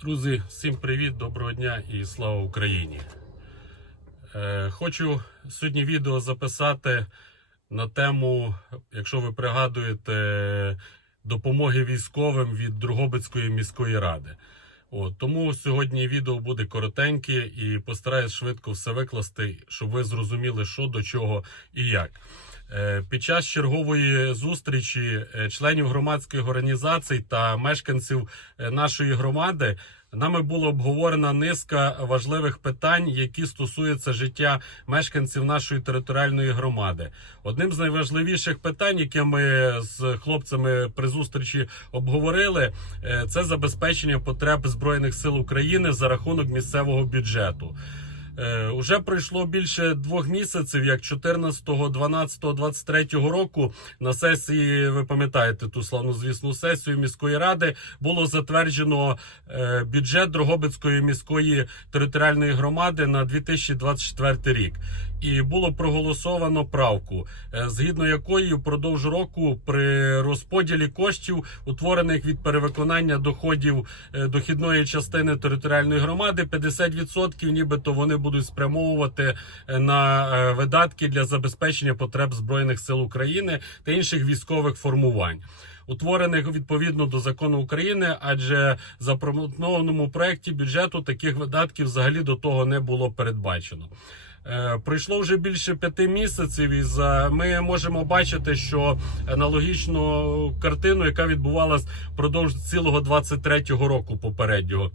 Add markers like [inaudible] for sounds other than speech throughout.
Друзі, всім привіт, доброго дня і слава Україні. Е, хочу сьогодні відео записати на тему, якщо ви пригадуєте, допомоги військовим від Другобицької міської ради. От, тому сьогодні відео буде коротеньке і постараюсь швидко все викласти, щоб ви зрозуміли, що до чого і як. Е, Під час чергової зустрічі е, членів громадських організацій та мешканців е, нашої громади нами було обговорена низка важливих питань, які стосуються життя мешканців нашої територіальної громади. Одним з найважливіших питань, яке ми з хлопцями при зустрічі обговорили, це забезпечення потреб збройних сил України за рахунок місцевого бюджету. Е, Уже пройшло більше двох місяців, як 14, 12, 23 року на сесії, ви пам'ятаєте ту славну звісну сесію міської ради, було затверджено е, бюджет Дрогобицької міської територіальної громади на 2024 рік. І було проголосовано правку, е, згідно якої впродовж року при розподілі коштів, утворених від перевиконання доходів е, дохідної частини територіальної громади, 50% нібито вони будуть спрямовувати е, на видатки для забезпечення потреб збройних сил України та інших військових формувань. Утворених відповідно до закону України, адже в запропонованому проекті бюджету таких видатків взагалі до того не було передбачено. Е, Пройшло вже більше п'яти місяців, і ми можемо бачити, що аналогічну картину, яка відбувалась впродовж цілого 23-го року попереднього.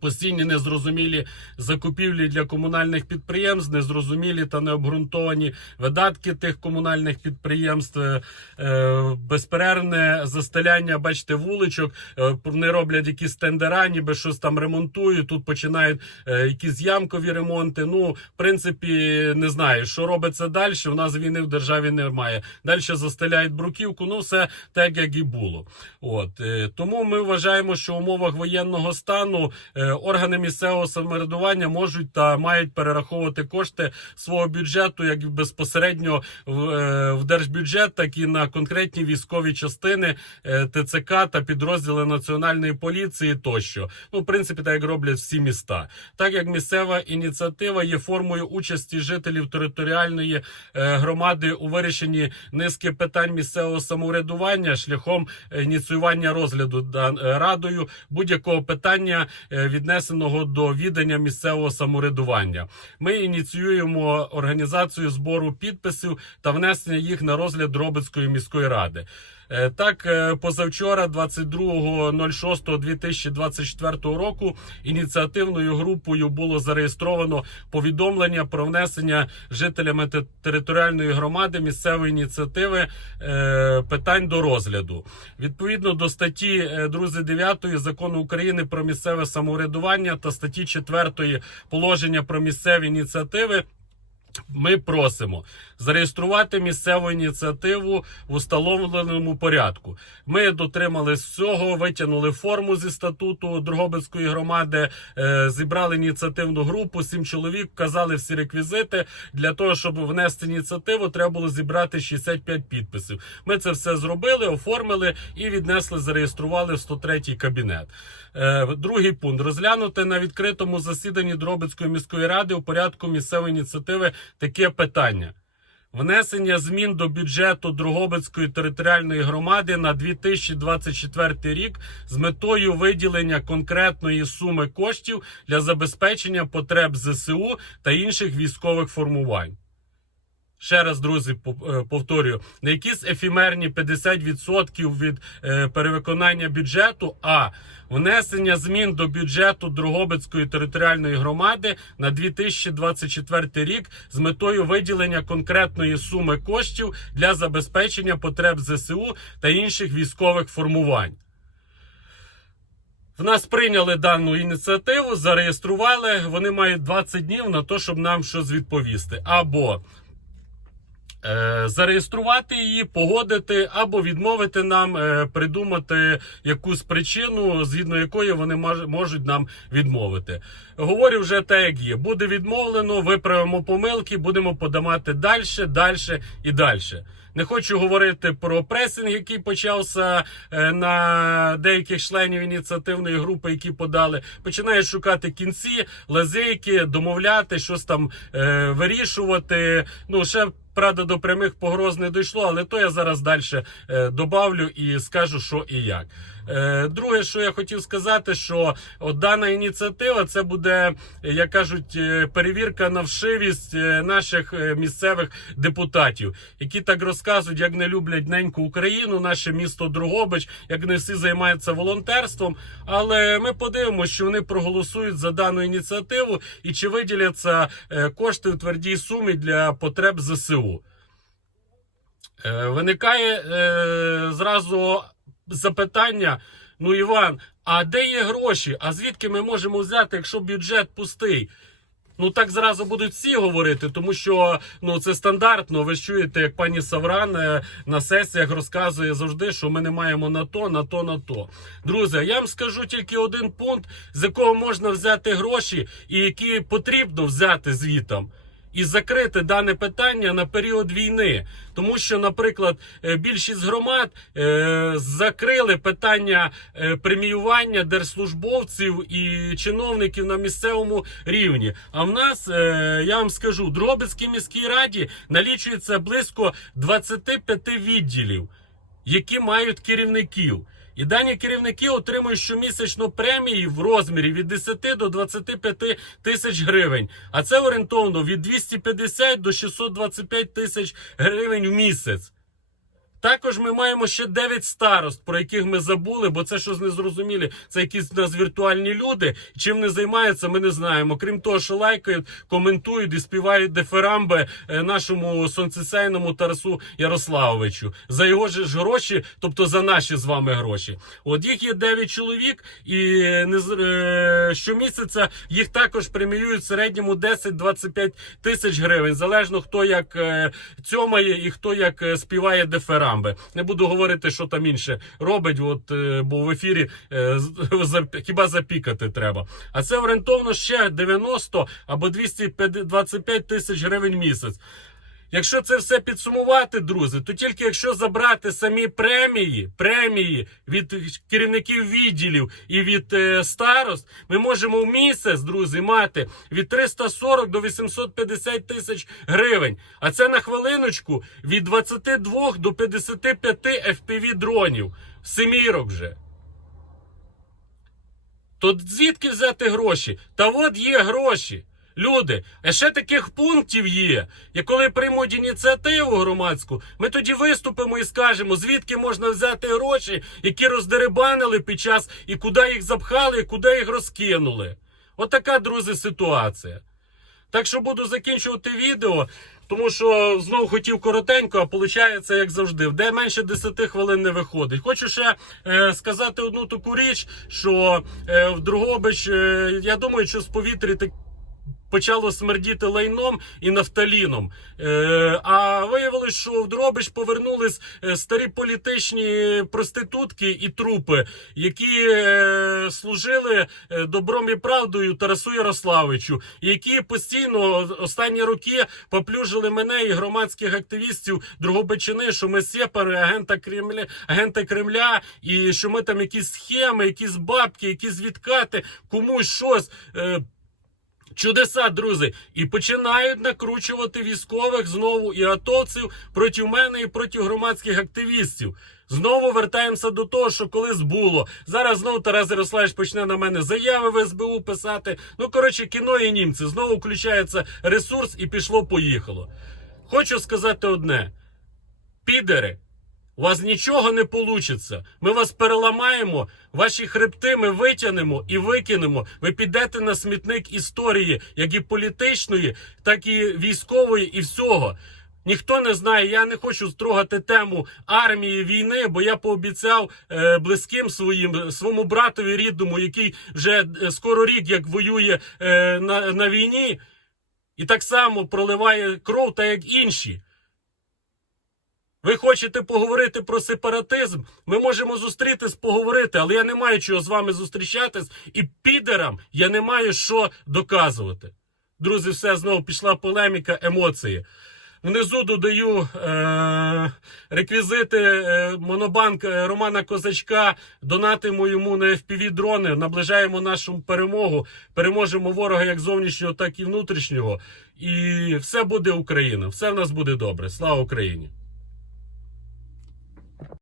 Постійні незрозумілі закупівлі для комунальних підприємств, незрозумілі та необґрунтовані видатки тих комунальних підприємств, е, е, безперервне застеляння, бачите, вуличок. Е, Вони роблять якісь тендера, ніби щось там ремонтують. Тут починають е, якісь ямкові ремонти. Ну, в принципі, не знаю, що робиться далі. У нас війни в державі немає. Далі застеляють бруківку. Ну, все так, як і було. От тому ми вважаємо, що в умовах воєнного стану. Е, Органи місцевого самоврядування можуть та мають перераховувати кошти свого бюджету як безпосередньо в, е, в держбюджет, так і на конкретні військові частини е, ТЦК та підрозділи національної поліції тощо. Ну, в принципі, так як роблять всі міста. Так як місцева ініціатива є формою участі жителів територіальної громади у вирішенні низки питань місцевого самоврядування шляхом ініціювання розгляду радою будь-якого питання віднесеного до відання місцевого самоврядування. Ми ініціюємо організацію збору підписів та внесення їх на розгляд Дробицької міської ради. Е, Так, е, позавчора, 22.06.2024 року, ініціативною групою було зареєстровано повідомлення про внесення жителями територіальної громади місцевої ініціативи е, питань до розгляду. Відповідно до статті друзі 9 закону України про місцеве самоврядування та статті 4 положення про місцеві ініціативи. Ми просимо зареєструвати місцеву ініціативу в установленому порядку. Ми дотримались всього, витягнули форму зі статуту Дрогобицької громади, е, зібрали ініціативну групу, сім чоловік, вказали всі реквізити. Для того, щоб внести ініціативу, треба було зібрати 65 підписів. Ми це все зробили, оформили і віднесли, зареєстрували в 103 кабінет. Е, Другий пункт розглянути на відкритому засіданні Дробицької міської ради у порядку місцевої ініціативи таке питання. Внесення змін до бюджету Дрогобицької територіальної громади на 2024 рік з метою виділення конкретної суми коштів для забезпечення потреб ЗСУ та інших військових формувань. Ще раз, друзі, е, повторюю, не якісь ефімерні 50% від е, перевиконання бюджету, а внесення змін до бюджету Дрогобицької територіальної громади на 2024 рік з метою виділення конкретної суми коштів для забезпечення потреб ЗСУ та інших військових формувань. В нас прийняли дану ініціативу, зареєстрували. Вони мають 20 днів на те, щоб нам щось відповісти. Або зареєструвати її, погодити або відмовити нам, е, придумати якусь причину, згідно якої вони мож- можуть нам відмовити. Говорю вже те, як є. Буде відмовлено, виправимо помилки, будемо подавати далі, далі і далі. Не хочу говорити про пресинг, який почався е, на деяких членів ініціативної групи, які подали. Починають шукати кінці, лазейки, домовляти, щось там е, вирішувати. Ну ще. Правда, до прямих погроз не дійшло, але то я зараз далі е, добавлю і скажу, що і як. Е, друге, що я хотів сказати, що от дана ініціатива це буде, як кажуть, е, перевірка на вшивість е, наших місцевих депутатів, які так розказують, як не люблять неньку Україну, наше місто Другобич, як не всі займаються волонтерством. Але ми подивимося, що вони проголосують за дану ініціативу і чи виділяться кошти в твердій сумі для потреб ЗСУ. Виникає е, зразу запитання: ну, Іван, а де є гроші? А звідки ми можемо взяти, якщо бюджет пустий? Ну так зразу будуть всі говорити, тому що ну це стандартно. Ви чуєте, як пані Савран е, на сесіях розказує завжди, що ми не маємо на то, на то, на то. Друзі, я вам скажу тільки один пункт, з якого можна взяти гроші, і які потрібно взяти звітом. І закрити дане питання на період війни, тому що, наприклад, е, більшість громад е, закрили питання е, преміювання держслужбовців і чиновників на місцевому рівні. А в нас я вам скажу, в Дрогобицькій міській раді налічується близько 25 відділів, які мають керівників. І дані керівники отримують щомісячну премії в розмірі від 10 до 25 тисяч гривень. А це орієнтовно від 250 до 625 тисяч гривень в місяць. Також ми маємо ще 9 старост, про яких ми забули, бо це щось незрозумілі. Це якісь у нас віртуальні люди. Чим вони займаються, ми не знаємо. Крім того, що лайкають, коментують і співають деферамби е, нашому сонцесейному Тарасу Ярославовичу за його ж гроші, тобто за наші з вами гроші. От їх є 9 чоловік, і не з- е, щомісяця їх також преміюють в середньому 10-25 тисяч гривень, залежно хто як е, цьомає і хто як е, співає деферамби. Не буду говорити, що там інше робить, от, е, бо в ефірі е, [laughs] хіба запікати треба. А це орієнтовно ще 90 або 225 тисяч гривень місяць. Якщо це все підсумувати, друзі, то тільки якщо забрати самі премії, премії від керівників відділів і від е, старост, ми можемо в місяць, друзі, мати від 340 до 850 тисяч гривень. А це на хвилиночку від 22 до 55 FPV дронів. Семірок вже. То звідки взяти гроші? Та от є гроші. Люди, а ще таких пунктів є. І коли приймуть ініціативу громадську, ми тоді виступимо і скажемо, звідки можна взяти гроші, які роздеребанили під час і куди їх запхали, і куди їх розкинули. Отака, друзі, ситуація. Так що буду закінчувати відео, тому що знову хотів коротенько, а виходить, як завжди, де менше 10 хвилин не виходить. Хочу ще е, сказати одну таку річ, що е, в Другобич, е, я думаю, що з повітря так. Почало смердіти лайном і нафталіном. Е, а виявилось, що в Дробич повернулись е, старі політичні проститутки і трупи, які е, служили е, добром і правдою Тарасу Ярославичу, які постійно останні роки поплюжили мене і громадських активістів Другобичини, що ми сепари агента Кремля, агента Кремля, і що ми там якісь схеми, якісь бабки, якісь відкати, комусь щось. Е, Чудеса, друзі, і починають накручувати військових знову і атовців проти мене і проти громадських активістів. Знову вертаємося до того, що колись було. Зараз знову Тарас Ярославович почне на мене заяви в СБУ писати. Ну, коротше, кіно і німці. Знову включається ресурс і пішло-поїхало. Хочу сказати одне: підери, у вас нічого не вийде. Ми вас переламаємо, ваші хребти ми витягнемо і викинемо. Ви підете на смітник історії, як і політичної, так і військової, і всього. Ніхто не знає, я не хочу строгати тему армії війни, бо я пообіцяв е, близьким своїм своєму братові рідному, який вже е, скоро рік як воює е, на, на війні, і так само проливає кров, так як інші. Ви хочете поговорити про сепаратизм? Ми можемо зустрітись, поговорити, але я не маю чого з вами зустрічатись, і підерам я не маю що доказувати. Друзі, все знову пішла полеміка, емоції. Внизу додаю е- реквізити е- Монобанк е, Романа Козачка. Донатимо йому на FPV дрони, наближаємо нашу перемогу. Переможемо ворога як зовнішнього, так і внутрішнього. І все буде Україна. Все в нас буде добре. Слава Україні!